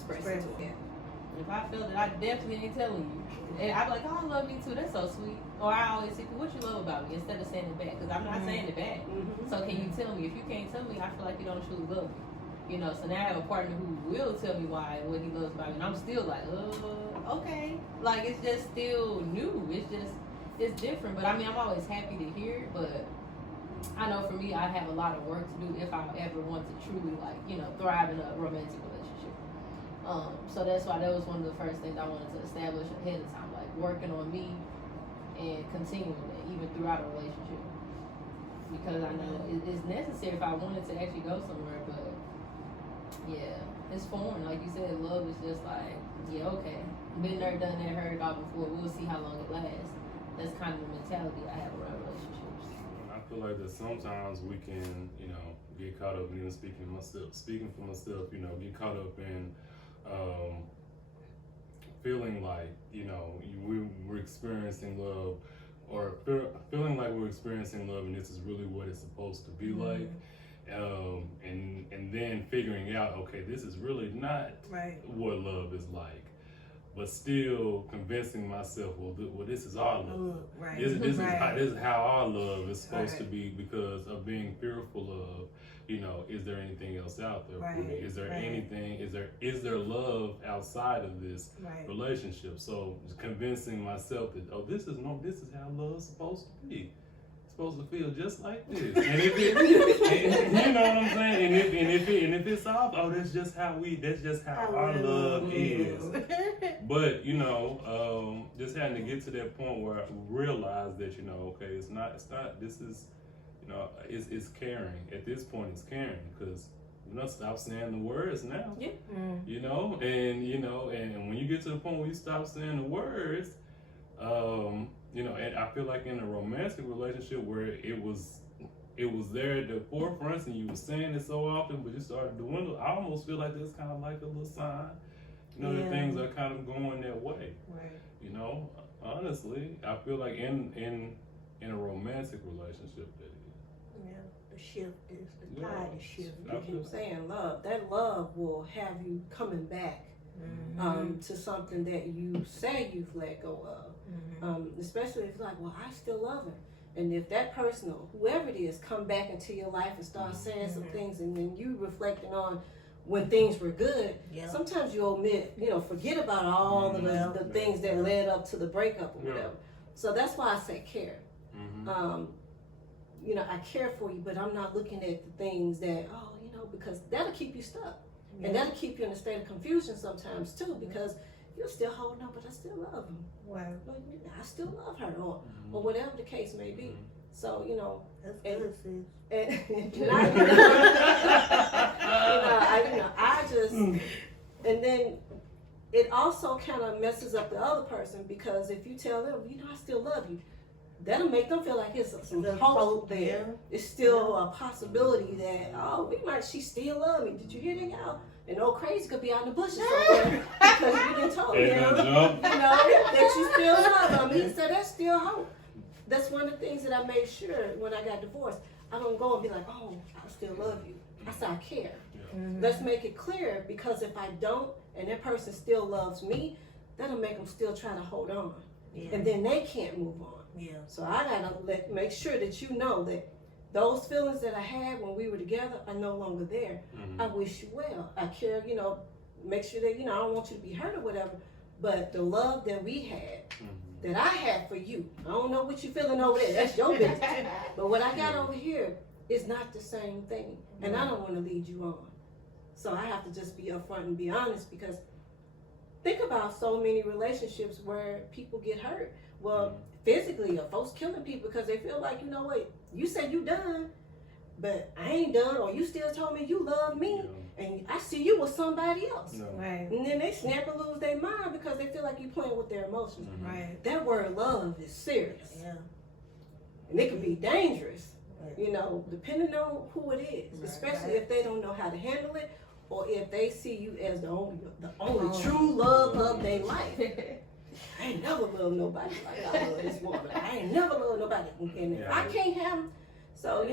express it to him. If I feel that, I definitely ain't telling you. And I be like, oh, I love you too. That's so sweet. Or I always say, what you love about me, instead of saying it back, because I'm not saying it back. So can you tell me? If you can't tell me, I feel like you don't truly love me. You know. So now I have a partner who will tell me why, what he loves about me, and I'm still like, okay. Like it's just still new. It's different. But I mean, I'm always happy to hear it. But I know for me, I have a lot of work to do if I ever want to truly thrive in a romantic relationship. So that's why that was one of the first things I wanted to establish ahead of time, like working on me and continuing it even throughout a relationship. Because I know it's necessary if I wanted to actually go somewhere, but yeah, it's foreign. Like you said, love is just like, yeah, okay. Been there, done that, heard it all before. We'll see how long it lasts. That's kind of the mentality I have around relationships. I feel like that sometimes we can, get caught up, even speaking for myself, get caught up in feeling like, we're experiencing love, or feeling like we're experiencing love and this is really what it's supposed to be like. And then figuring out, okay, this is really not what love is like. But still convincing myself, well, this is our love. This is how our love is supposed to be, because of being fearful of, is there anything else out there for me? Is there anything? Is there love outside of this relationship? So convincing myself that, this is how love's supposed to be. Supposed to feel just like this, and if it, you know what I'm saying, and if it's off, that's just how our love is. But just having to get to that point where I realize that okay, it's not. This is, it's caring. At this point, it's caring, because stop saying the words now. Yeah. And when you get to the point where you stop saying the words, and I feel like in a romantic relationship where it was there at the forefront and you were saying it so often, but you started to dwindle, I almost feel like that's kind of like a little sign, that things are kind of going that way. Honestly, I feel like in a romantic relationship, that is. Yeah, the shift is, the tide is shifting. You keep saying love. That love will have you coming back to something that you say you've let go of. Especially if it's like, well, I still love her. And if that person or whoever it is come back into your life and start saying some things, and then you reflecting on when things were good, sometimes you omit, forget about all of the things that led up to the breakup or whatever. So that's why I say care. I care for you, but I'm not looking at the things that, because that'll keep you stuck. And that'll keep you in a state of confusion sometimes too, because you're still holding on, but I still love him. Wow. I still love her, or whatever the case may be. So, that's good, sis. I just, and then it also kind of messes up the other person, because if you tell them, I still love you, that'll make them feel like it's some hope there. It's still a possibility that, she still love me. Did you hear that, y'all? And old crazy could be out in the bushes somewhere because you didn't told him, that you still love him. So that's still hope. That's one of the things that I made sure when I got divorced. I don't go and be like, I still love you. I said, I care. Let's make it clear, because if I don't and that person still loves me, that'll make them still try to hold on. And then they can't move on. So I gotta make sure that you know that those feelings that I had when we were together are no longer there. I wish you well. I care, make sure that, I don't want you to be hurt or whatever, but the love that we had, that I had for you, I don't know what you're feeling over there, that's your business. But what I got over here is not the same thing, and I don't want to lead you on. So I have to just be upfront and be honest, because think about so many relationships where people get hurt. Well, physically, or folks killing people because they feel like, you said you done, but I ain't done, or you still told me you love me, and I see you with somebody else. And then they snap and lose their mind because they feel like you're playing with their emotions. That word love is serious. And it can be dangerous, depending on who it is, especially if they don't know how to handle it, or if they see you as the only true love of their life. I ain't never loved nobody like I love this woman. I ain't never loved nobody. And if I can't have them, so,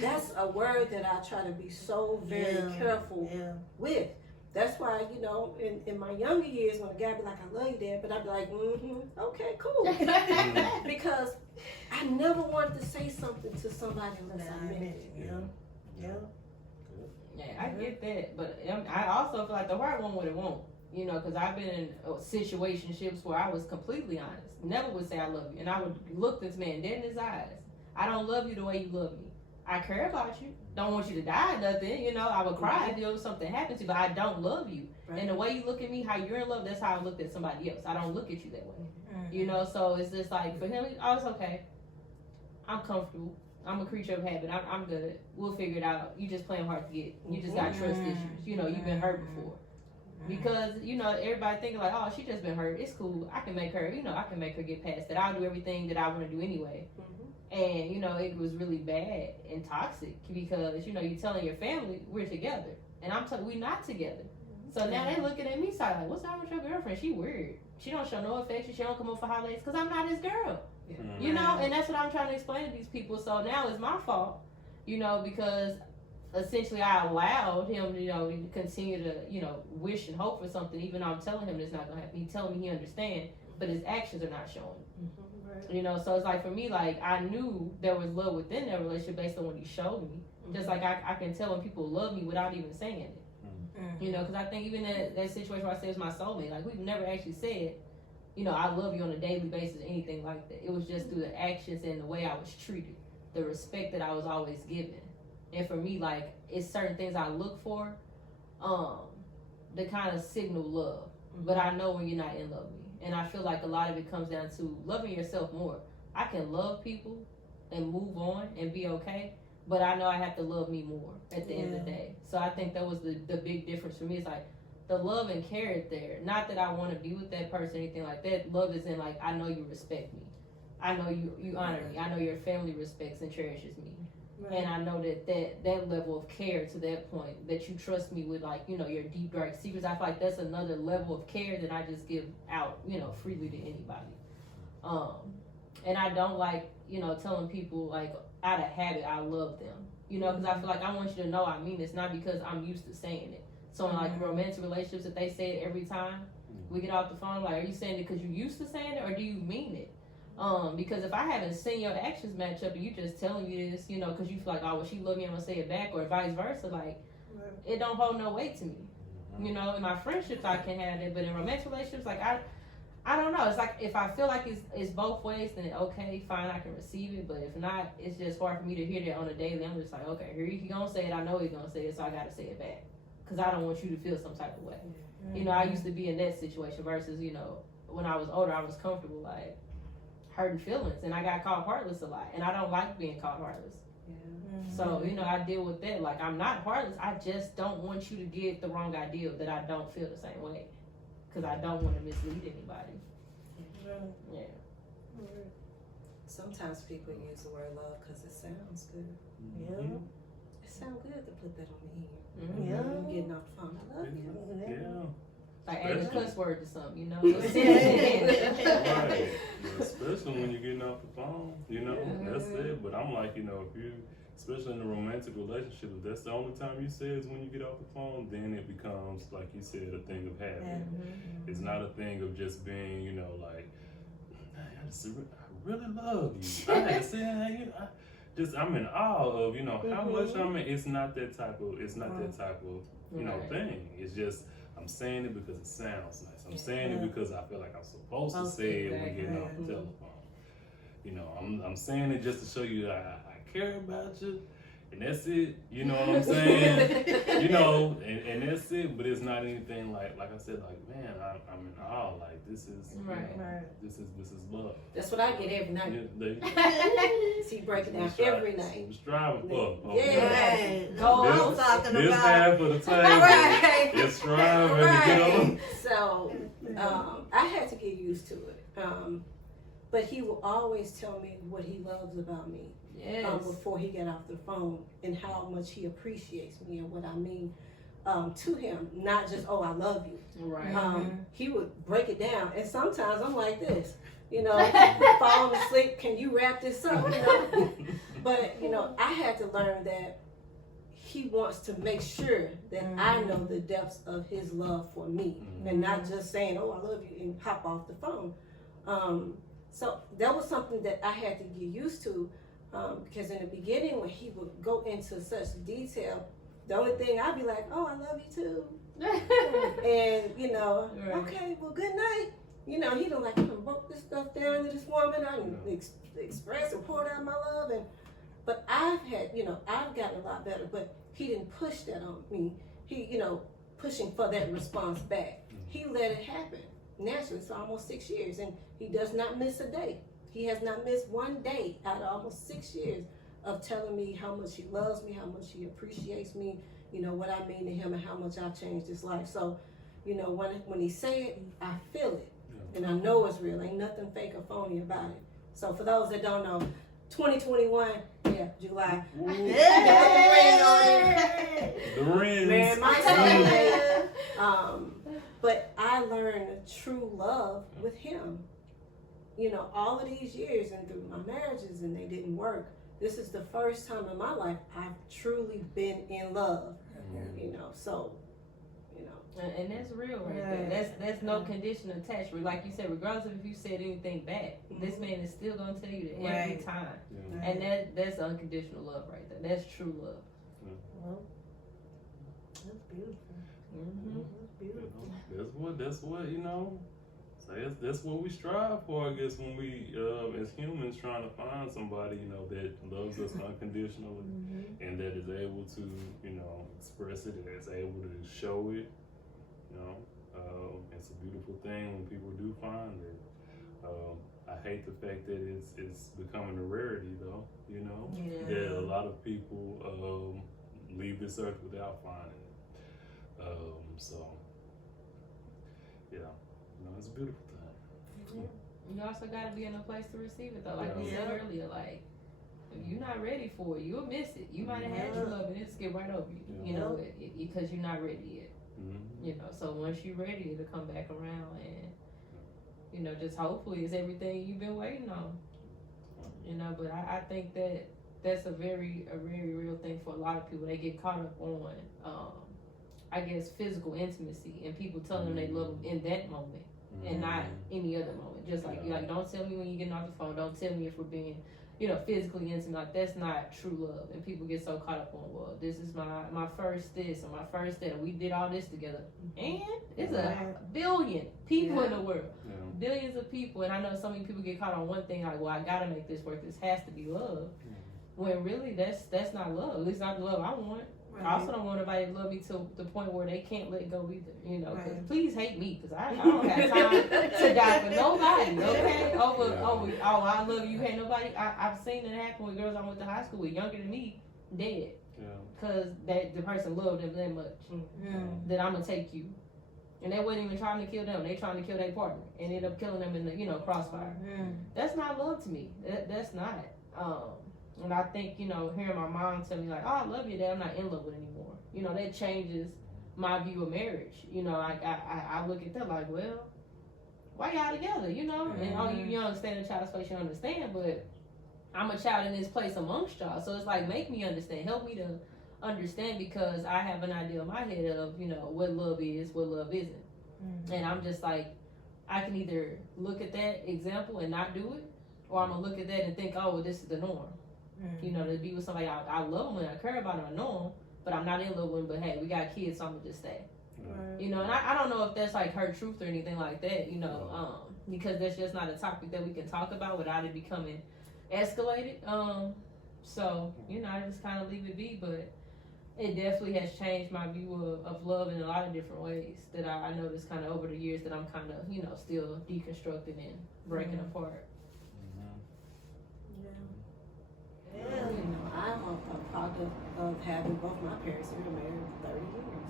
that's a word that I try to be so very careful with. That's why, you know, in my younger years, when a guy be like, I love you, Dad, but I'd be like, okay, cool. Because I never wanted to say something to somebody unless I meant it. Yeah. Yeah, I get that, but I also feel like the heart won't what it won't. You know, because I've been in situationships where I was completely honest. Never would say I love you. And I would look this man dead in his eyes. I don't love you the way you love me. I care about you. Don't want you to die or nothing. You know, I would cry if there was something happened to you, but I don't love you. Right. And the way you look at me, how you're in love, that's how I looked at somebody else. I don't look at you that way. You know, so it's just like, for him, oh, it's okay. I'm comfortable. I'm a creature of habit. I'm good. We'll figure it out. You just playing hard to get. You just got trust issues. You know, you've been hurt before. Because, you know, everybody thinking like, oh, she just been hurt. It's cool. I can make her, you know, I can make her get past that. I'll do everything that I want to do anyway. And, you know, it was really bad and toxic because, you know, you're telling your family we're together. And I'm telling we're not together. So now they looking at me side like, what's wrong with your girlfriend? She weird. She don't show no affection. She don't come up for holidays because I'm not his girl. You know, and that's what I'm trying to explain to these people. So now it's my fault, you know, because essentially I allowed him, you know, to continue to, you know, wish and hope for something, even though I'm telling him it's not going to happen. He's telling me he understands, but his actions are not showing. You know, so it's like for me, like I knew there was love within that relationship based on what he showed me. Just like I can tell when people love me without even saying it. You know, because I think even that situation where I said it's my soulmate, like we've never actually said, you know, I love you on a daily basis, anything like that. It was just through the actions and the way I was treated, the respect that I was always given. And for me, like, it's certain things I look for, that kind of signal love. But I know when you're not in love with me. And I feel like a lot of it comes down to loving yourself more. I can love people and move on and be okay, but I know I have to love me more at the end of the day. So I think that was the big difference for me. It's like, the love and care is there. Not that I want to be with that person or anything like that. Love is in like, I know you respect me. I know you honor me. I know your family respects and cherishes me. And I know that level of care to that point, that you trust me with like, you know, your deep dark secrets. I feel like that's another level of care that I just give out, you know, freely to anybody. And I don't like, you know, telling people like out of habit, I love them, you know, because I feel like I want you to know I mean it's not because I'm used to saying it. So in like romantic relationships, if they say it every time we get off the phone, like, are you saying it because you used to saying it or do you mean it? Because if I haven't seen your actions match up and you just telling me this, you know, because you feel like, oh, well, she love me, I'm gonna say it back, or vice versa, like, it don't hold no weight to me. You know, in my friendships I can have it, but in romantic relationships, like, I don't know. It's like, if I feel like it's both ways, then okay, fine, I can receive it, but if not, it's just hard for me to hear that on a daily. I'm just like, okay, here he gonna say it, I know he's gonna say it, so I gotta say it back. Because I don't want you to feel some type of way. You know, I used to be in that situation versus, you know, when I was older, I was comfortable, like, hurting feelings, and I got called heartless a lot, and I don't like being called heartless. So, you know, I deal with that. Like, I'm not heartless. I just don't want you to get the wrong idea that I don't feel the same way, because I don't want to mislead anybody. Sometimes people use the word love because it sounds good. It sounds good to put that on the ear. Getting off the phone, I love you. Like add a cuss word to something, you know. Right. Especially when you're getting off the phone, you know, that's it. But I'm like, you know, if you, especially in a romantic relationship, if that's the only time you say is when you get off the phone, then it becomes, like you said, a thing of habit. It's not a thing of just being, you know, like, I really love you. I had to say, I'm in awe of, you know, how much I'm in. It's not that type of, you know, thing. It's just, I'm saying it because it sounds nice. I'm saying it because I feel like I'm supposed to say it when getting off the telephone. You know, I'm saying it just to show you that I care about you, and that's it. You know what I'm saying? You know, and that's it. But it's not anything like I said, like, man, I'm in awe. Like, this is, you know, this is love. That's what I get every night. See, break it down every night. We're striving for. Go on, talking this about. half of the time is striving to get on. So, I had to get used to it. But he will always tell me what he loves about me. Before he get off the phone, and how much he appreciates me and what I mean to him, not just, oh, I love you. He would break it down, and sometimes I'm like this, you know, falling asleep, can you wrap this up, you know? But, you know, I had to learn that he wants to make sure that I know the depths of his love for me, and not just saying, "Oh, I love you," and hop off the phone. So that was something that I had to get used to, because in the beginning, when he would go into such detail, the only thing I'd be like, "Oh, I love you too," and you know, right. okay, well, good night. You know, he done like, I done broke this stuff down to this woman. I done expressed and poured out my love, but I've had, you know, I've gotten a lot better. But he didn't push that on me. He, you know, pushing for that response back. He let it happen naturally. It's almost 6 years, and he does not miss a day. He has not missed one day out of almost 6 years of telling me how much he loves me, how much he appreciates me, you know, what I mean to him, and how much I've changed his life. So, you know, when he say it, I feel it, and I know it's real. Ain't nothing fake or phony about it. So for those that don't know, 2021, yeah, July. The rings. Man, my but I learned true love with him. You know, all of these years and through my marriages, and they didn't work. This is the first time in my life I've truly been in love. You know, so, you know. And that's real right there. That's no condition attached. Like you said, regardless of if you said anything bad, this man is still gonna tell you that every time. And that's unconditional love right there. That's true love. Well, that's beautiful. That's beautiful. That's what, you know. So that's what we strive for, I guess, when we, as humans, trying to find somebody, you know, that loves us unconditionally, and that is able to, you know, express it, and is able to show it. You know, it's a beautiful thing when people do find it. I hate the fact that it's becoming a rarity, though. You know, that a lot of people leave this earth without finding it. So, yeah. No, it's a beautiful thing. You also got to be in a place to receive it, though. Like we said earlier, like, if you're not ready for it, you'll miss it. You might have had your love and it'll skip right over you, you know, because you're not ready yet. You know, so once you're ready, it'll come back around, and, you know, just hopefully it's everything you've been waiting on. You know, but I think that that's a very real thing for a lot of people. They get caught up on, I guess, physical intimacy and people telling them they love them in that moment. And not any other moment. Just like, you're like, don't tell me when you're getting off the phone. Don't tell me if we're being, you know, physically intimate. Like, that's not true love. And people get so caught up on, well, this is my first this or my first that. We did all this together. And it's a billion people in the world. Billions of people. And I know so many people get caught on one thing, like, well, I gotta make this work. This has to be love. When really that's not love. At least not the love I want. I also don't want anybody to love me to the point where they can't let go either, you know. Cause please hate me, because I don't have time to die for nobody, okay? Oh, I love you, hate nobody. I've seen it happen with girls I went to high school with, younger than me, dead. Because the person loved them that much, that I'm going to take you. And they wasn't even trying to kill them. They trying to kill their partner and end up killing them in the, you know, crossfire. That's not love to me. That's not. And I think, you know, hearing my mom tell me, like, oh, I love you, Dad, I'm not in love with anymore. You know, that changes my view of marriage. You know, I look at that like, well, why y'all together, you know? And, you understand the child's place, you understand, but I'm a child in this place amongst y'all. So it's like, make me understand. Help me to understand, because I have an idea in my head of, you know, what love is, what love isn't. And I'm just like, I can either look at that example and not do it, or I'm going to look at that and think, oh, well, this is the norm. You know, to be with somebody I love them and I care about them, I know them, but I'm not in love with them, but hey, we got kids, so I'm gonna just stay. You know, and I don't know if that's like her truth or anything like that, you know, because that's just not a topic that we can talk about without it becoming escalated. So, you know, I just kind of leave it be, but it definitely has changed my view of love in a lot of different ways that I noticed kind of over the years that I'm kind of, you know, still deconstructing and breaking apart. You know, I'm a product of having both my parents who were married for 30 years.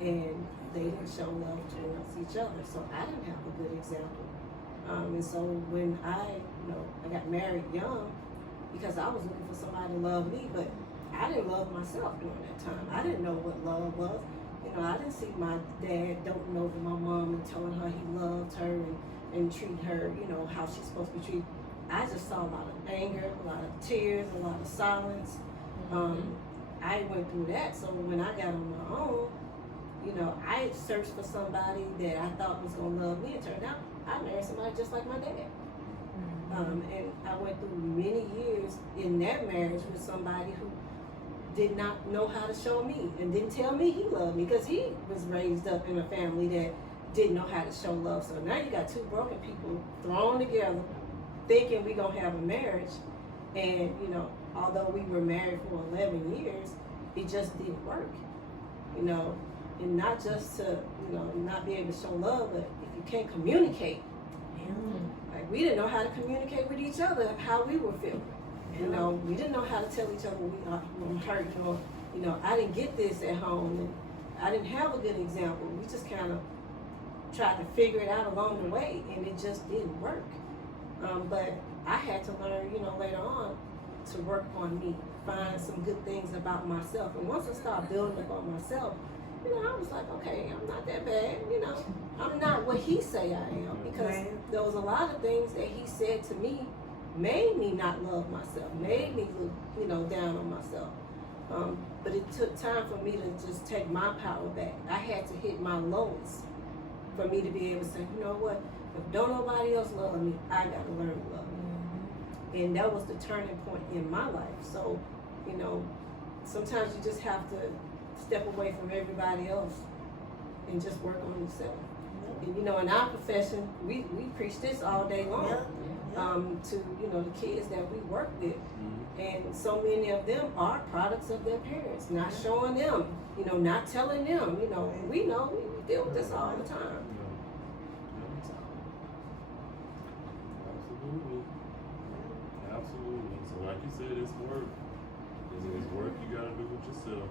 And they didn't show love towards each other, so I didn't have a good example. And so when I got married young, because I was looking for somebody to love me, but I didn't love myself during that time. I didn't know what love was. You know, I didn't see my dad doting over my mom and telling her he loved her and treating her, you know, how she's supposed to be treated. I just saw a lot of anger, a lot of tears, a lot of silence. I went through that, so when I got on my own, you know, I searched for somebody that I thought was gonna love me. It turned out I married somebody just like my dad. And I went through many years in that marriage with somebody who did not know how to show me and didn't tell me he loved me, because he was raised up in a family that didn't know how to show love. So now you got two broken people thrown together thinking we gonna have a marriage, and you know, although we were married for 11 years, it just didn't work, you know. And not just to, you know, not be able to show love, but if you can't communicate, like we didn't know how to communicate with each other how we were feeling. You know, we didn't know how to tell each other we hurt, or, you know, I didn't get this at home, and I didn't have a good example. We just kind of tried to figure it out along the way, and it just didn't work. But I had to learn, you know, later on to work on me, find some good things about myself. And once I started building up on myself, you know, I was like, okay, I'm not that bad, you know. I'm not what he say I am, because there was a lot of things that he said to me made me not love myself, made me look, you know, down on myself. But it took time for me to just take my power back. I had to hit my lowest for me to be able to say, you know what, if don't nobody else love me, I gotta learn to love me. And that was the turning point in my life. So, you know, sometimes you just have to step away from everybody else and just work on yourself. And you know, in our profession, we preach this all day long. To, you know, the kids that we work with. And so many of them are products of their parents, not showing them, you know, not telling them, you know. We know, we deal with this all the time. Absolutely. So like you said, it's work. It's work you gotta do with yourself.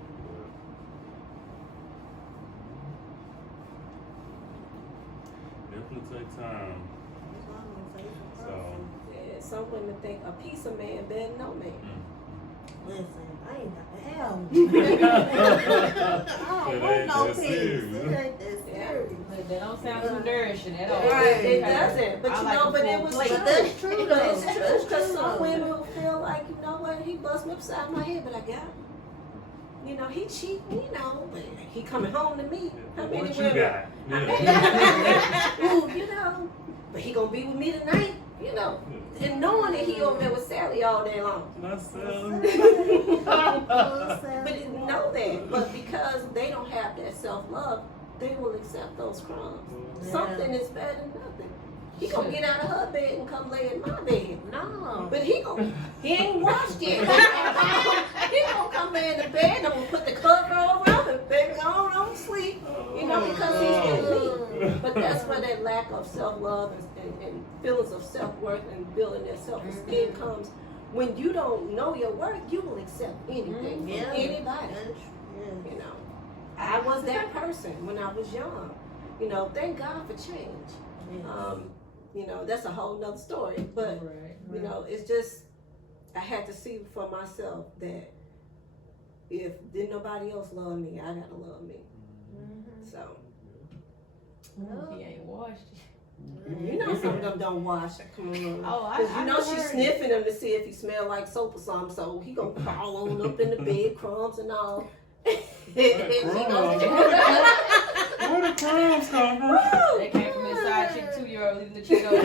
Definitely take time. So some women think a piece of man better than no man. Listen, I ain't got to have I don't want no piece. It ain't that serious. But they don't sound too nourishing at all. Right, it doesn't. But you know, but it was true. That's true though. It's true, because some women will feel like, you know what, he bust me upside my head, but I got him. You know, he cheating, you know, but he coming home to me. How many what women? You got? Ooh, you know, but he gonna be with me tonight, you know. And knowing that he over there with Sally all day long. Not Sally. But know that. But because they don't have that self-love, they will accept those crumbs. Yeah. Something is better than nothing. He gonna get out of her bed and come lay in my bed. No. But he ain't washed yet. He gonna come lay in the bed and I'm gonna put the cover over him and baby go on sleep. You know, because he's with me. But that's where that lack of self-love and feelings of self-worth and building that self-esteem comes. When you don't know your worth, you will accept anything from anybody. You know, I was that person when I was young. You know, thank God for change. You know, that's a whole nother story. But you know, it's just I had to see for myself that if didn't nobody else love me, I gotta love me. So He ain't washed. you know, some of them don't wash. Come on, Oh, because you know she's sniffing him to see if he smell like soap or something. So he gonna crawl on up in the bed, crumbs and all. Where the crumbs come from? They came from inside chick 2-year-old leaving the chick over.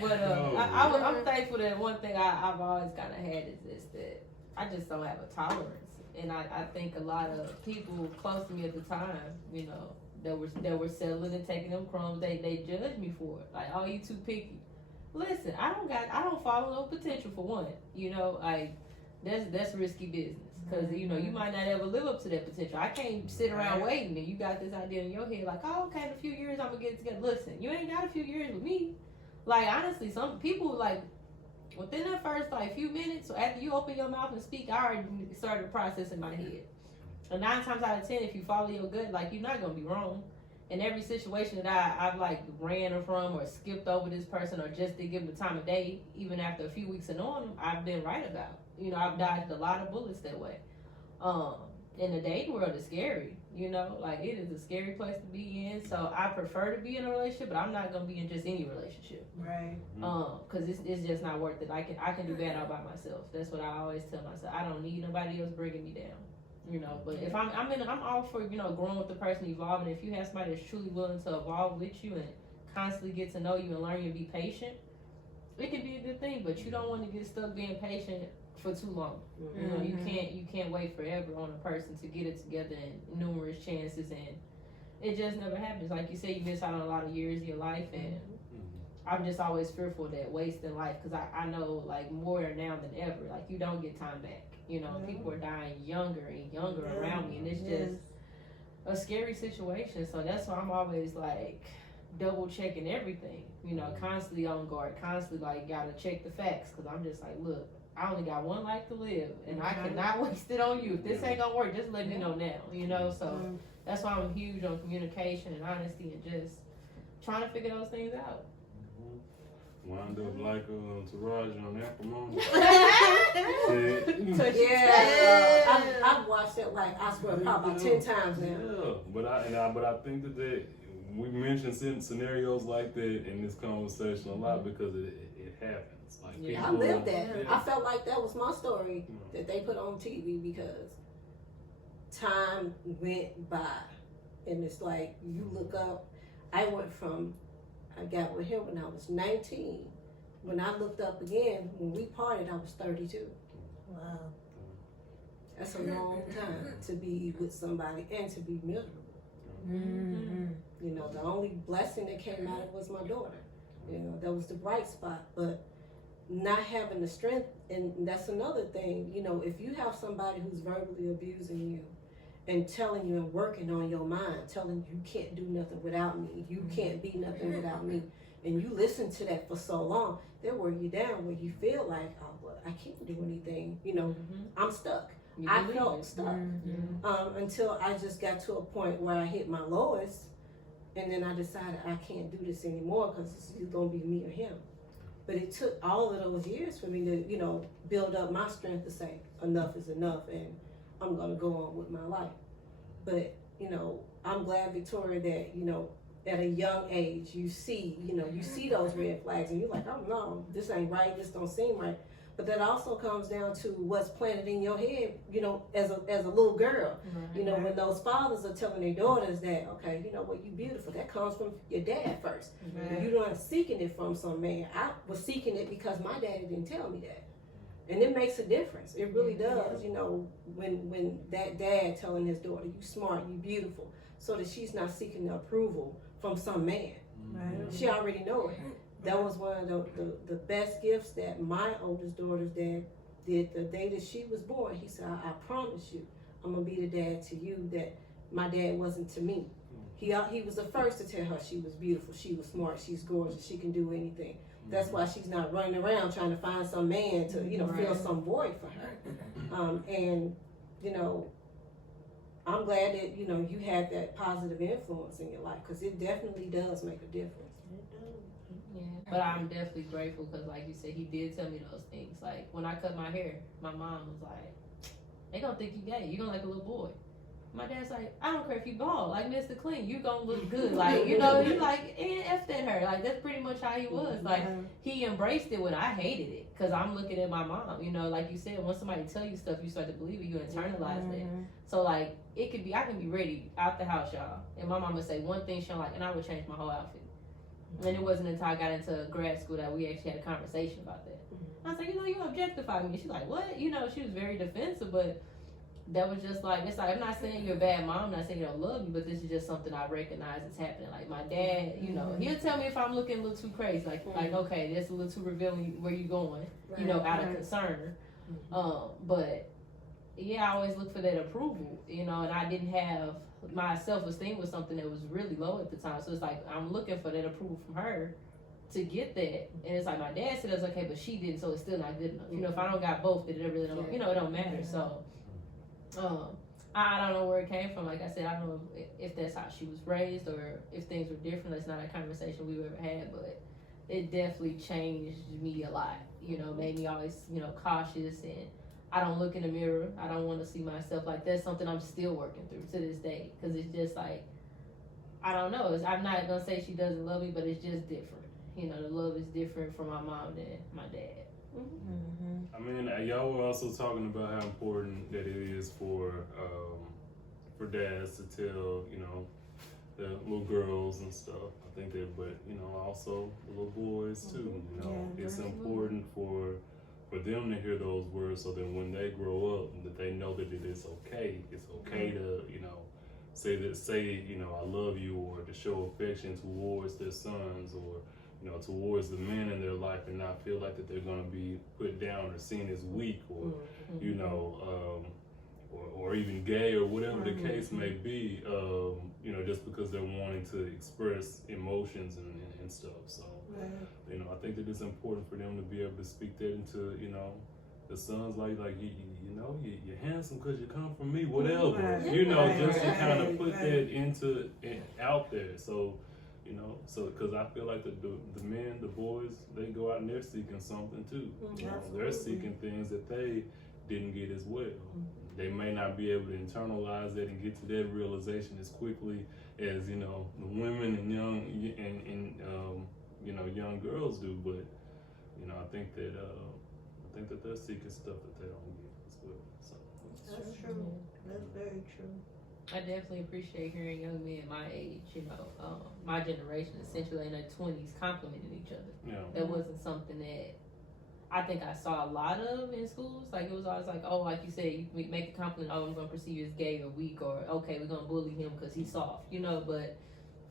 But I'm thankful that one thing I've always kind of had is this, that I just don't have a tolerance. And I think a lot of people close to me at the time, you know, that were settling and taking them crumbs, they judged me for it. Like, oh, you too picky. Listen, I don't follow no potential for one. You know, like that's risky business. Because, you know, you might not ever live up to that potential. I can't sit around waiting and you got this idea in your head like, oh, okay, in a few years I'm going to get it together. Listen, you ain't got a few years with me. Like, honestly, some people, like, within that first, like, few minutes, after you open your mouth and speak, I already started the process in my head. And 9 times out of 10, if you follow your gut, like, you're not going to be wrong. In every situation that I've, like, ran from or skipped over this person or just didn't give them the time of day, even after a few weeks of knowing them, I've been right about. You know, I've dodged a lot of bullets that way. in the dating world is scary, you know, like it is a scary place to be in. So I prefer to be in a relationship, but I'm not gonna be in just any relationship. Right. Cause it's just not worth it. I can do bad all by myself. That's what I always tell myself. I don't need nobody else bringing me down. You know, but if I'm all for, you know, growing with the person, evolving. If you have somebody that's truly willing to evolve with you and constantly get to know you and learn you and be patient, it can be a good thing. But you don't want to get stuck being patient for too long. You know, you can't wait forever on a person to get it together in numerous chances, and it just never happens. Like you said, you miss out on a lot of years of your life, and I'm just always fearful of that wasting life, because I know, like, more now than ever, like, you don't get time back. You know, people are dying younger and younger around me, and it's just a scary situation. So that's why I'm always, like, double checking everything, you know, constantly on guard, constantly, like, gotta check the facts, because I'm just like, look, I only got one life to live, and I cannot waste it on you. If this ain't gonna work, just let me know now, you know. So that's why I'm huge on communication and honesty and just trying to figure those things out. Wind up like Taraji on Acrimony. I've watched that, like, I swear, probably about 10 times now. Yeah, but I think that we mentioned scenarios like that in this conversation a lot because it happens. Like, I lived that. I felt like that was my story that they put on TV, because time went by, and it's like, you look up. I got with him when I was 19. When I looked up again, when we parted, I was 32. Wow. That's a long time to be with somebody and to be miserable. You know, the only blessing that came out of it was my daughter. You know, that was the bright spot. But not having the strength, and that's another thing. You know, if you have somebody who's verbally abusing you and telling you and working on your mind, telling you can't do nothing without me, you can't be nothing without me, and you listen to that for so long, they wear you down where you feel like, oh, well, I can't do anything. You know, I'm stuck. I felt stuck until I just got to a point where I hit my lowest, and then I decided I can't do this anymore, because it's either gonna be me or him. But it took all of those years for me to, you know, build up my strength to say enough is enough, and I'm gonna go on with my life. But, you know, I'm glad, Victoria, that, you know, at a young age, you see those red flags, and you're like, oh no, this ain't right, this don't seem right. But that also comes down to what's planted in your head, you know, as a little girl. You know, when those fathers are telling their daughters that, okay, you know what, you beautiful, that comes from your dad first. You're not seeking it from some man. I was seeking it because my daddy didn't tell me that. And it makes a difference. It really does, you know, when that dad telling his daughter, you smart, you beautiful, so that she's not seeking the approval from some man. She already know it. That was one of the best gifts that my oldest daughter's dad did the day that she was born. He said, I promise you, I'm gonna be the dad to you that my dad wasn't to me. He was the first to tell her she was beautiful, she was smart, she's gorgeous, she can do anything. That's why she's not running around trying to find some man to, you know, fill some void for her. And, you know, I'm glad that, you know, you had that positive influence in your life, because it definitely does make a difference. Yeah, but I'm definitely grateful, because, like you said, he did tell me those things. Like, when I cut my hair, my mom was like, they gonna think you gay, you gonna like a little boy. My dad's like, I don't care if you bald, like Mr. Clean, you gonna look good. Like, you know, he like, F that her. Like, that's pretty much how he was. Like, he embraced it when I hated it, because I'm looking at my mom. You know, like you said, when somebody tell you stuff, you start to believe it, you internalize it. So, like, it could be, I can be ready out the house, y'all, and my mom would say one thing she don't like, and I would change my whole outfit. And it wasn't until I got into grad school that we actually had a conversation about that. I was like, you know, you objectify me. She's like, what? You know, she was very defensive, but that was just like, it's like, I'm not saying you're a bad mom, I'm not saying you don't love me, but this is just something I recognize is happening. Like, my dad, you know, he'll tell me if I'm looking a little too crazy, like, okay, that's a little too revealing where you going, you know, out of concern. But yeah, I always look for that approval, you know, and I didn't have, my self-esteem was something that was really low at the time. So it's like, I'm looking for that approval from her to get that. And it's like, my dad said it was okay, but she didn't, so it's still not good enough. You know, if I don't got both, then it really don't, you know, it don't matter. So, I don't know where it came from. Like I said, I don't know if that's how she was raised or if things were different. That's not a conversation we've ever had, but it definitely changed me a lot. You know, made me always, you know, cautious and I don't look in the mirror. I don't want to see myself. Like, that's something I'm still working through to this day. Because it's just like, I don't know. I'm not going to say she doesn't love me, but it's just different. You know, the love is different from my mom than my dad. I mean, y'all were also talking about how important that it is for dads to tell, you know, the little girls and stuff. I think that, but you know, also the little boys too. You know, it's important for them to hear those words, so that when they grow up, that they know that it is okay. It's okay to, you know, say, you know, I love you, or to show affection towards their sons, or you know, towards the men in their life, and not feel like that they're going to be put down or seen as weak, or you know, or even gay, or whatever the case may be. You know, just because they're wanting to express emotions and stuff. So, you know, I think that it's important for them to be able to speak that into, you know, the sons, like you know, you're handsome because you come from me, whatever. You know, just to kind of put that out there. So, you know, because I feel like the men, the boys, they go out and they're seeking something too. You know, they're seeking things that they didn't get as well. They may not be able to internalize that and get to that realization as quickly as, you know, the women and you know, young girls do. But you know, I think that they're seeking stuff that they don't get as well. So that's true. That's very true. I definitely appreciate hearing young men my age, you know, my generation, essentially in their 20s, complimenting each other. Yeah. That wasn't something that I think I saw a lot of in schools. Like, it was always like, oh, like you said, you make a compliment, oh, I'm going to perceive you as gay or weak, or okay, we're going to bully him because he's soft, you know. But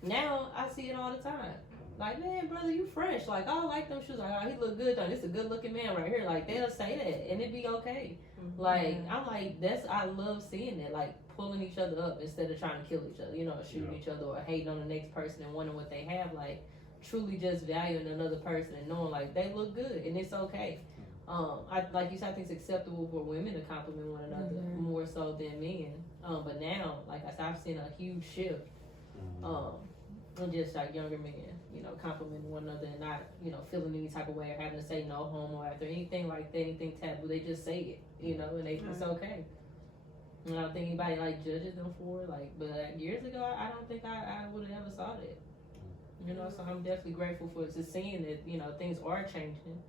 now I see it all the time. Like, man, brother, you fresh. Like, oh, I like them shoes. Like, oh, he look good though. This is a good looking man right here. Like, they'll say that and it'd be okay. Like, I'm like, I love seeing that. Like, pulling each other up instead of trying to kill each other, you know, or shooting each other, or hating on the next person and wondering what they have. Like, truly just valuing another person and knowing like they look good and it's okay. Like you said, I think it's acceptable for women to compliment one another more so than men. But now, like I said, I've seen a huge shift. And just like younger men, you know, complimenting one another and not, you know, feeling any type of way or having to say no homo after anything like that, anything taboo. They just say it, you know, and it's okay. And I don't think anybody like judges them for it. Like, but years ago, I don't think I would have ever saw that. You know, so I'm definitely grateful for seeing that, you know, things are changing,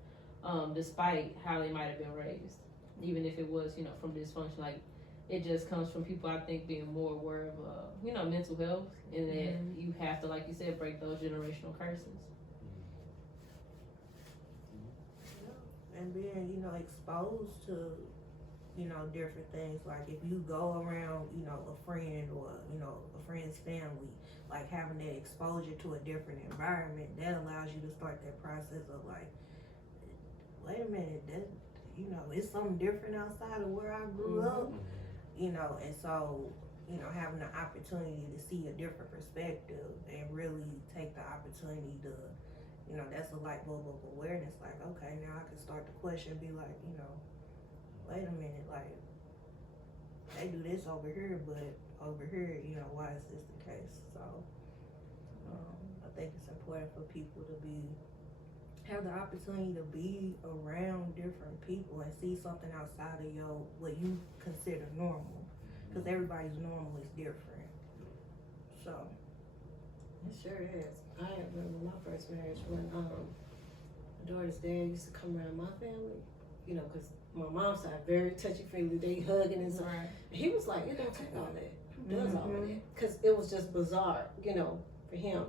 despite how they might have been raised. Even if it was, you know, from dysfunction, like, it just comes from people, I think, being more aware of, you know, mental health, and that you have to, like you said, break those generational curses. And being, you know, exposed to, you know, different things. Like, if you go around, you know, a friend or, you know, a friend's family, like having that exposure to a different environment, that allows you to start that process of like, wait a minute, that, you know, it's something different outside of where I grew up, you know, and so, you know, having the opportunity to see a different perspective and really take the opportunity to, you know, that's a light bulb of awareness. Like, okay, now I can start to question, be like, you know, wait a minute, like, they do this over here, but over here, you know, why is this the case? So, I think it's important for people to have the opportunity to be around different people and see something outside of what you consider normal, because everybody's normal is different. So, It sure is. I remember my first marriage when my daughter's dad used to come around my family, you know, because my mom's side very touchy-feely, they hugging and stuff. He was like, it don't take all that. Who does all of that? Because it was just bizarre, you know, for him.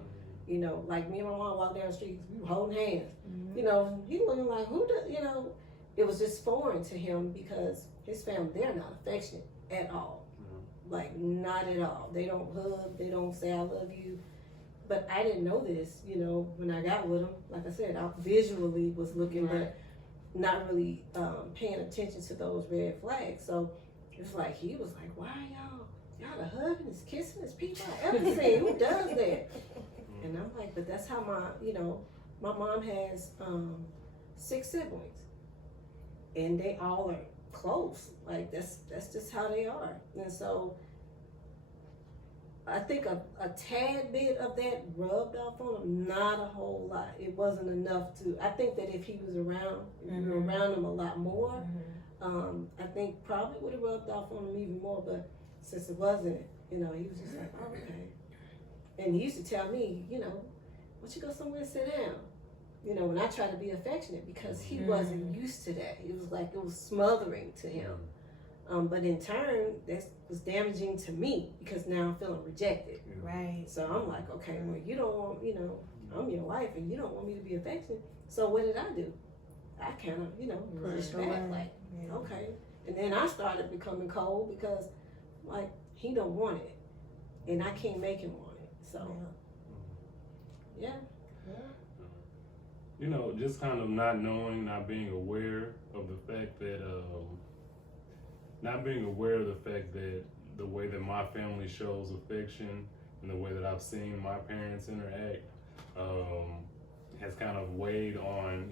You know, like me and my mom walked down the street, we were holding hands. You know, he wasn't like, who does, you know, it was just foreign to him because his family, they're not affectionate at all. Like, not at all. They don't hug, they don't say I love you. But I didn't know this, you know, when I got with him. Like I said, I visually was looking, but not really paying attention to those red flags. So it's like, he was like, why y'all are hugging, is kissing, is people I ever seen? Who does that? And I'm like, but that's how my mom has 6 siblings, and they all are close. Like, that's just how they are. And so I think a tad bit of that rubbed off on him, not a whole lot. It wasn't enough to, I think that if he was around, we were around him a lot more, I think probably would have rubbed off on him even more, but since it wasn't, he was just like, oh, okay. And he used to tell me, why don't you go somewhere and sit down? When I tried to be affectionate, because he wasn't used to that. It was like it was smothering to him. But in turn, that was damaging to me because now I'm feeling rejected. Right. So I'm like, okay, well, you don't want, I'm your wife and you don't want me to be affectionate. So what did I do? I kind of, pushed back, like, okay. And then I started becoming cold because, like, he don't want it. And I can't make him want it. So, yeah. Just kind of not knowing, not being aware of the fact that, the way that my family shows affection and the way that I've seen my parents interact, has kind of weighed on,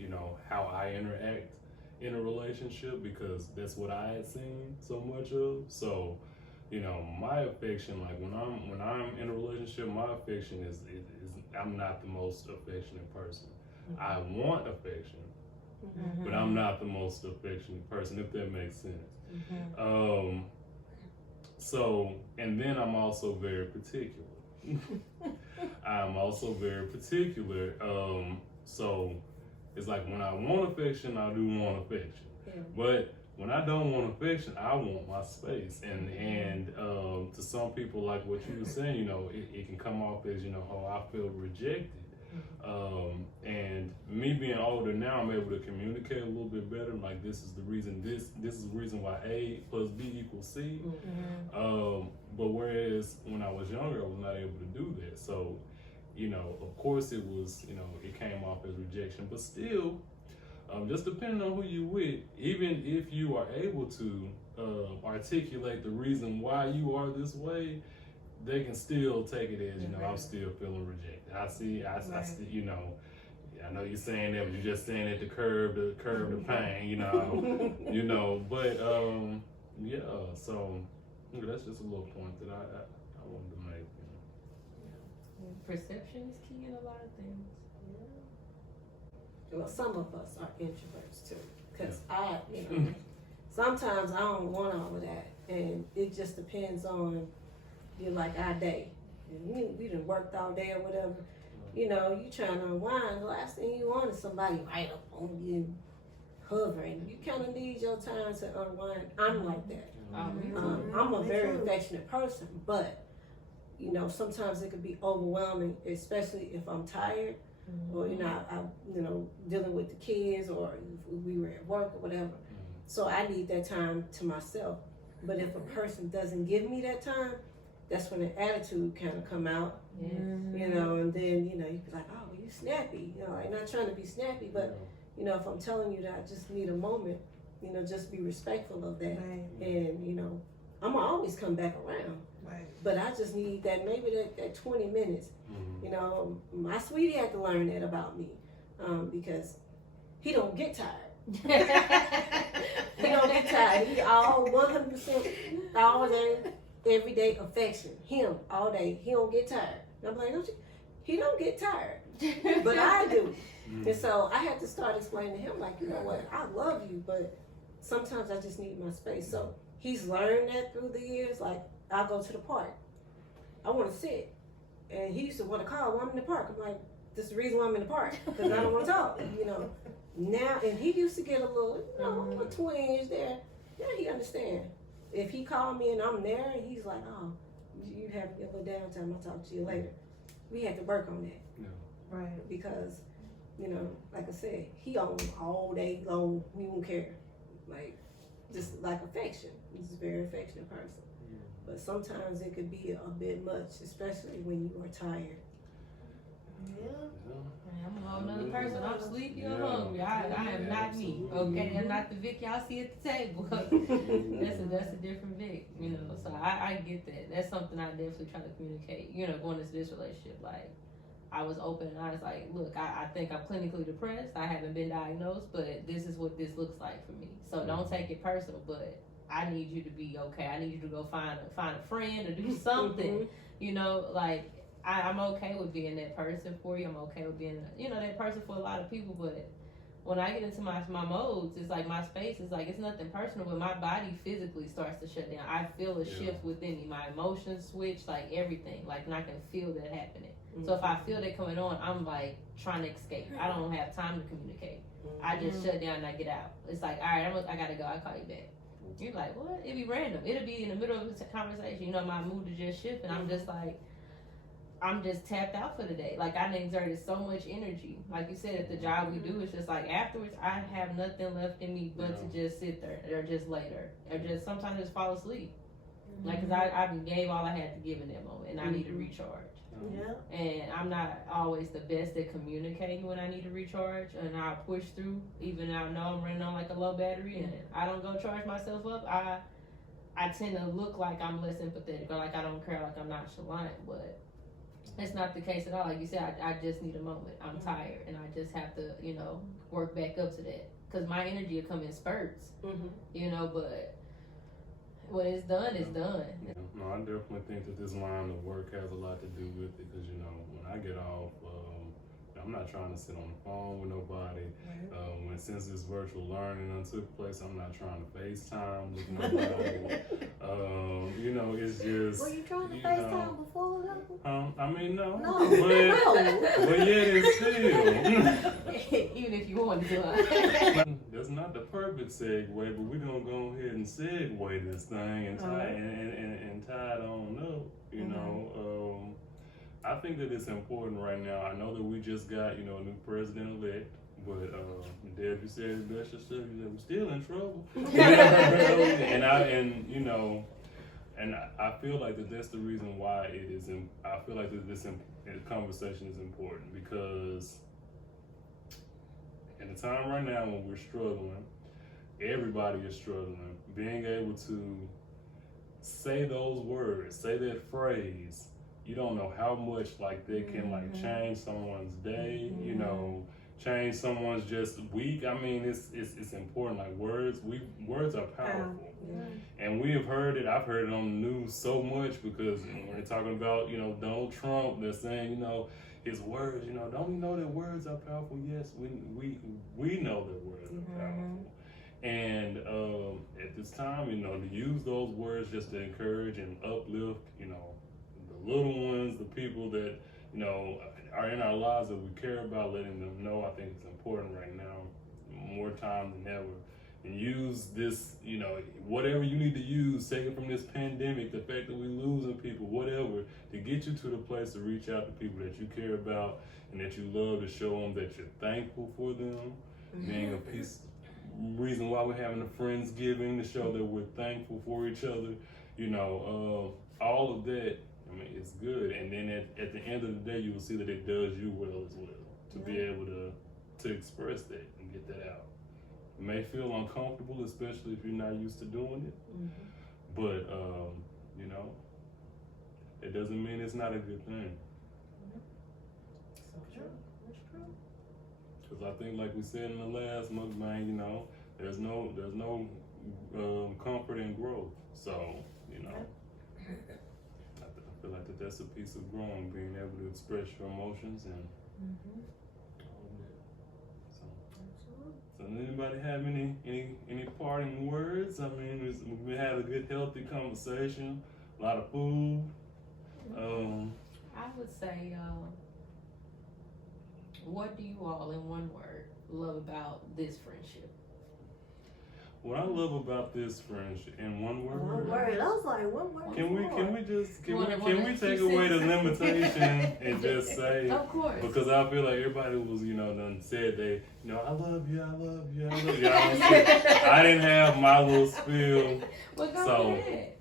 how I interact in a relationship, because that's what I had seen so much of. So, my affection, like when I'm in a relationship, my affection is I'm not the most affectionate person. I want affection, but I'm not the most affectionate person, if that makes sense. So, and then I'm also very particular. I'm also very particular. So it's like when I want affection, I do want affection. But when I don't want affection, I want my space. And to some people, like what you were saying, it can come off as, oh, I feel rejected. And me being older now, I'm able to communicate a little bit better. Like, this is the reason, this is the reason why A plus B equals C. But whereas when I was younger, I was not able to do that. So, of course it was, it came off as rejection, but still, just depending on who you with, even if you are able to articulate the reason why you are this way, they can still take it as, I'm still feeling rejected. I see, I I know you're saying that, but you're just saying it to curb the pain, but yeah, so that's just a little point that I wanted to make. Perception is key in a lot of things. Well, some of us are introverts too, because sometimes I don't want all of that, and it just depends on our day. We done worked all day or whatever. You trying to unwind. The last thing you want is somebody right up on you, hovering. You kind of need your time to unwind. I'm like that. I'm a very affectionate person, but sometimes it could be overwhelming, especially if I'm tired, or I dealing with the kids, or if we were at work or whatever. So I need that time to myself. But if a person doesn't give me that time, that's when the attitude kind of come out, and then, you be like, oh, well, you snappy, like not trying to be snappy, but, if I'm telling you that I just need a moment, just be respectful of that. Right. And, I'm gonna always come back around, right. But I just need that, maybe that 20 minutes. My sweetie had to learn that about me, because he don't get tired. He don't get tired. He all 100% all day. Everyday affection, him all day. He don't get tired. And I'm like, he don't get tired, but I do. And so I had to start explaining to him, like, you know what, I love you, but sometimes I just need my space. So he's learned that through the years. Like, I'll go to the park, I want to sit, and he used to want to call when I'm in the park. I'm like, this is the reason why I'm in the park, because I don't want to talk. Now, and he used to get a little, a twinge there. Now he understand. If he called me and I'm there and he's like, oh, you have a little downtime, I'll talk to you later. We had to work on that. Right. Because, like I said, he on all day long, he won't care. Like, just like affection. He's a very affectionate person. But sometimes it could be a bit much, especially when you are tired. I'm a whole nother person. I'm sleepy or hungry. I am not me. Okay, I'm not the Vic y'all see at the table. that's a different Vic, So I get that. That's something I definitely try to communicate. Going into this relationship, like, I was open and honest. Like, look, I think I'm clinically depressed. I haven't been diagnosed, but this is what this looks like for me. So don't take it personal. But I need you to be okay. I need you to go find a friend or do something. Like. I'm okay with being that person for you. I'm okay with being, that person for a lot of people, but when I get into my modes, it's like my space is like, it's nothing personal, but my body physically starts to shut down. I feel a shift within me. My emotions switch, like everything. Like, and I can feel that happening. So if I feel that coming on, I'm like trying to escape. I don't have time to communicate. I just shut down and I get out. It's like, all right, I gotta go. I'll call you back. You're like, what? It'd be random. It'll be in the middle of a conversation. You know, my mood is just shift, and I'm just like, I'm just tapped out for the day. Like, I exerted so much energy. Like you said, at the job we do, it's just like afterwards, I have nothing left in me but to just sit there or just lay there or just sometimes just fall asleep. Like, cause I gave all I had to give in that moment, and I need to recharge. Yeah. And I'm not always the best at communicating when I need to recharge, and I push through, even though I know I'm running on like a low battery, and I don't go charge myself up. I tend to look like I'm less empathetic or like I don't care, like I'm nonchalant, but it's not the case at all. Like you said, I just need a moment. I'm tired, and I just have to, you know, work back up to that, because my energy will come in spurts, you know, but when it's done, it's done. Yeah. No, I definitely think that this line of work has a lot to do with it, because, you know, when I get off, I'm not trying to sit on the phone with nobody. Since this virtual learning took place, I'm not trying to FaceTime with nobody. You know, it's just. Were you trying to FaceTime before? I mean, no. No. But yet it's still. Even if you want to do it. That's not the perfect segue, but we're gonna go ahead and segue this thing and tie it on up. You know, I think that it's important right now. I know that we just got, you know, a new president-elect, but Deb, you said it best yourself. You said we're still in trouble. and I feel like that's the reason why it is. I feel like that this conversation is important, because in the time right now when we're struggling, everybody is struggling. Being able to say those words, say that phrase, you don't know how much like they can like change someone's day, you know, change someone's just week. I mean, it's important. Like words are powerful. And we have heard it. I've heard it on the news so much, because when they're talking about, you know, Donald Trump, they're saying, you know, his words, you know, don't we know that words are powerful? Yes, we know that words are powerful. And at this time, you know, to use those words just to encourage and uplift, you know, the little ones, the people that, you know, are in our lives that we care about, letting them know, I think it's important right now, more time than ever. And use this, you know, whatever you need to use, taken from this pandemic, the fact that we're losing people, whatever, to get you to the place to reach out to people that you care about and that you love, to show them that you're thankful for them, being a piece, reason why we're having a Friendsgiving, to show that we're thankful for each other, you know, all of that. I mean, it's good. And then at the end of the day, you will see that it does you well as well, to be able to express that and get that out. It may feel uncomfortable, especially if you're not used to doing it, but you know, it doesn't mean it's not a good thing. So true. That's true. Because I think, like we said in the last mukbang, you know, there's no comfort in growth. So, you know, I feel like that's a piece of growing, being able to express your emotions and all of that. So anybody have any parting words? I mean, we had a good, healthy conversation, a lot of food. I would say, what do you all, in one word, love about this friendship? What I love about this friendship, in one word. One word. I was like, one word. Can we take away the limitation and just say? Of course. Because I feel like everybody was, you know, done said they, you know, I love you, I love you, I love you. I didn't have my little spiel. Well, go ahead.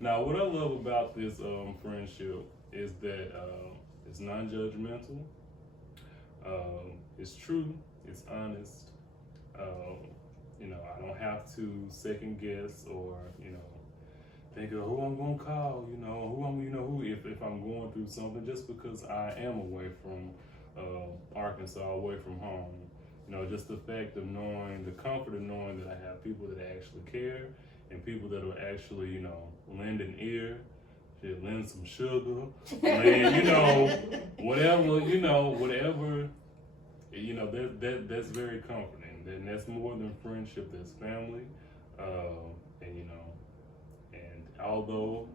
Now, what I love about this friendship is that it's non-judgmental. It's true. It's honest. You know, I don't have to second guess or, you know, think of who I'm gonna call, you know, if I'm going through something, just because I am away from Arkansas, away from home. You know, just the fact of knowing, the comfort of knowing that I have people that actually care and people that will actually, you know, lend an ear, lend some sugar, lend, you know, whatever you know, that's very comforting. And that's more than friendship, that's family. And you know, and although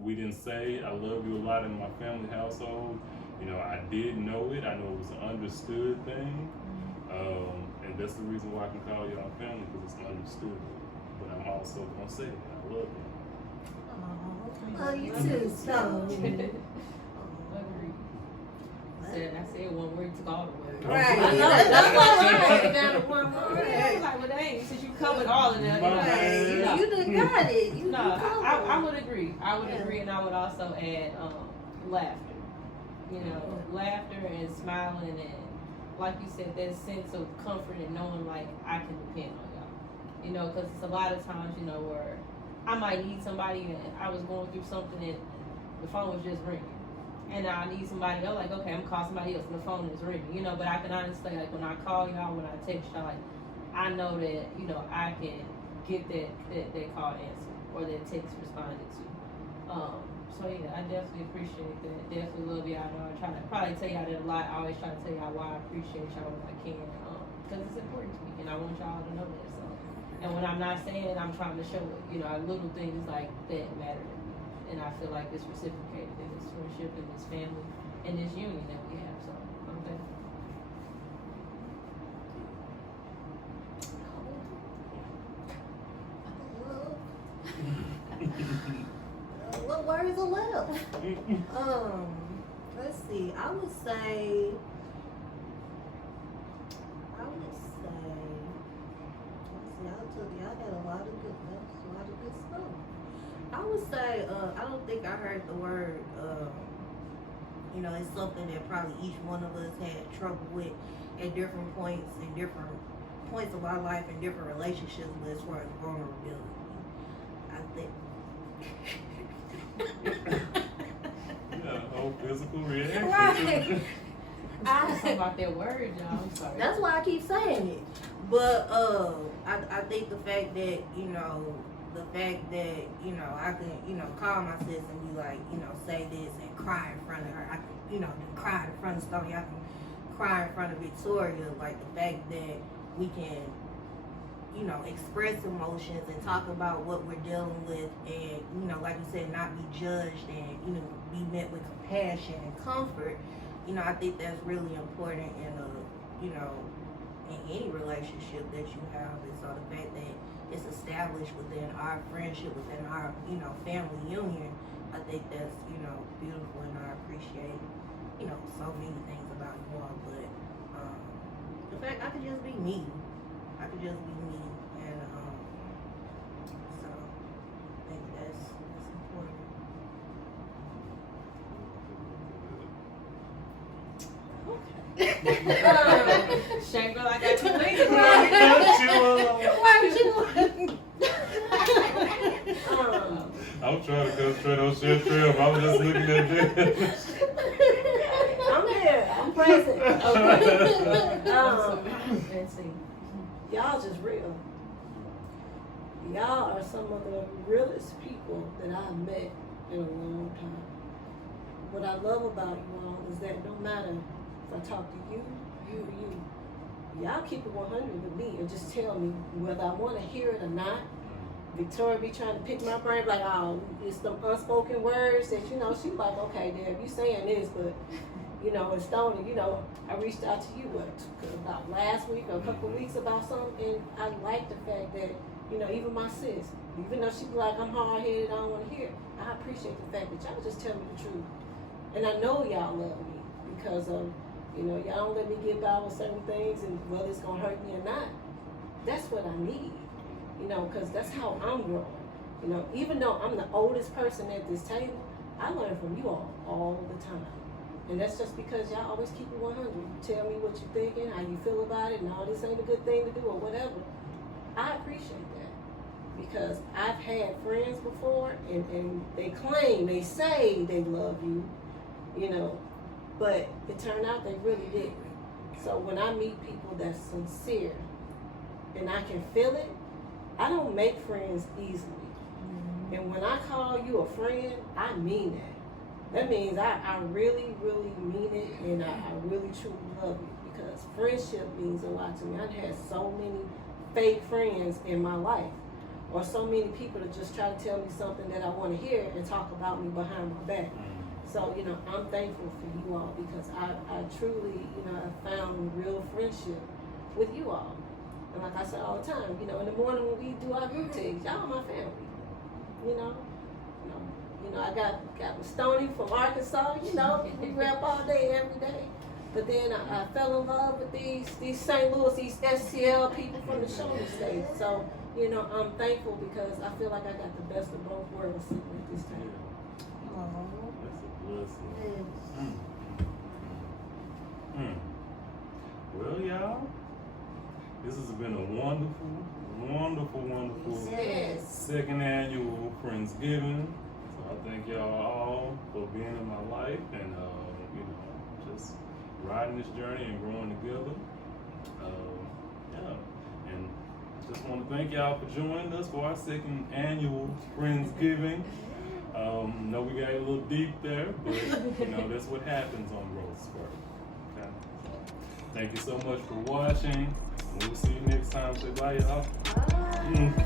we didn't say I love you a lot in my family household, you know, I did know it. I know it was an understood thing. And that's the reason why I can call y'all family, because it's understood. But I'm also gonna say it, I love you. Oh, you too, so. Agreed. I said one word, took all the words. Right. I know, that's why I had it down to one I word. was like, well, dang, since you covered all of that, Right. You done got it. You no, done covered. I would agree. I would agree, and I would also add laughter. You know, laughter and smiling, and like you said, that sense of comfort and knowing like I can depend on y'all. You know, because it's a lot of times, you know, where I might need somebody and I was going through something and the phone was just ringing. And I need somebody, I'm like, okay, I'm gonna call somebody else and the phone is ringing, you know, but I can honestly, like, when I call y'all, when I text y'all, like, I know that, you know, I can get that call answered or that text responded to. So yeah, I definitely appreciate that. Definitely love y'all. I know I try to probably tell y'all that a lot. I always try to tell y'all why I appreciate y'all when I can, because it's important to me and I want y'all to know that. So, and when I'm not saying it, I'm trying to show it. You know, little things like that matter to me, and I feel like it's reciprocated in this friendship, in this family, and this union that we have. So I'm thankful. What words are left? Let's see. I would say. Let's see. I told you I had a lot of good stuff. I would say. I don't think I heard the word. You know, it's something that probably each one of us had trouble with at different points in different points of our life and different relationships with, as far as vulnerability. I think. Yeah, whole physical reaction. Right. I was talking about that word, y'all. I'm sorry. That's why I keep saying it. But I think the fact that, you know, I can, you know, call my sis and be like, you know, say this and cry in front of her. I can, you know, cry in front of Stoney. I can cry in front of Victoria. Like the fact that we can, you know, express emotions and talk about what we're dealing with, and, you know, like you said, not be judged, and, you know, be met with compassion and comfort. You know, I think that's really important in you know, in any relationship that you have. And so the fact that it's established within our friendship, within our, you know, family union, I think that's, you know, beautiful, and I appreciate, you know, so many things about you all. But the fact I could just be me. I could just be me, and so I think that's important. Shame girl, I got you waiting. I'm trying to concentrate on Chef Trev. I was just looking at this. I'm here. I'm present. Let's see. Y'all just real. Y'all are some of the realest people that I've met in a long time. What I love about you all is that no matter if I talk to you, y'all keep it 100 with me and just tell me whether I want to hear it or not. Victoria be trying to pick my brain, like, oh, it's the unspoken words that, you know, she's like, okay, Deb, you saying this, but, you know, and Stoney, you know, I reached out to you, about last week or a couple of weeks about something, and I like the fact that, you know, even my sis, even though she be like, I'm hard-headed, I don't want to hear it, I appreciate the fact that y'all just tell me the truth. And I know y'all love me because of, you know, y'all don't let me get by with certain things, and whether it's going to hurt me or not, that's what I need. You know, because that's how I'm growing. You know, even though I'm the oldest person at this table, I learn from you all the time. And that's just because y'all always keep it 100. You tell me what you're thinking, how you feel about it, and all this ain't a good thing to do or whatever. I appreciate that. Because I've had friends before, and they claim, they say they love you, you know, but it turned out they really didn't. So when I meet people that's sincere, and I can feel it, I don't make friends easily. And when I call you a friend, I mean that. That means I really, really mean it, and I really truly love you, because friendship means a lot to me. I've had so many fake friends in my life, or so many people that just try to tell me something that I want to hear and talk about me behind my back. So, you know, I'm thankful for you all because I truly, you know, have found real friendship with you all. And like I say all the time, you know, in the morning when we do our group takes, y'all my family. You know, I got with Stoney from Arkansas. You know, we rap all day, every day. But then I fell in love with these St. Louis, these STL people from the shoulder state. So, you know, I'm thankful because I feel like I got the best of both worlds sitting at this table. That's a blessing. Well, y'all, this has been a wonderful second annual Friendsgiving. So I thank y'all all for being in my life and you know, just riding this journey and growing together. Yeah, and just want to thank y'all for joining us for our second annual Friendsgiving. Know we got a little deep there, but you know that's what happens on Growth Spurt. Okay. Thank you so much for watching. We'll see you next time. Say bye, y'all. Bye.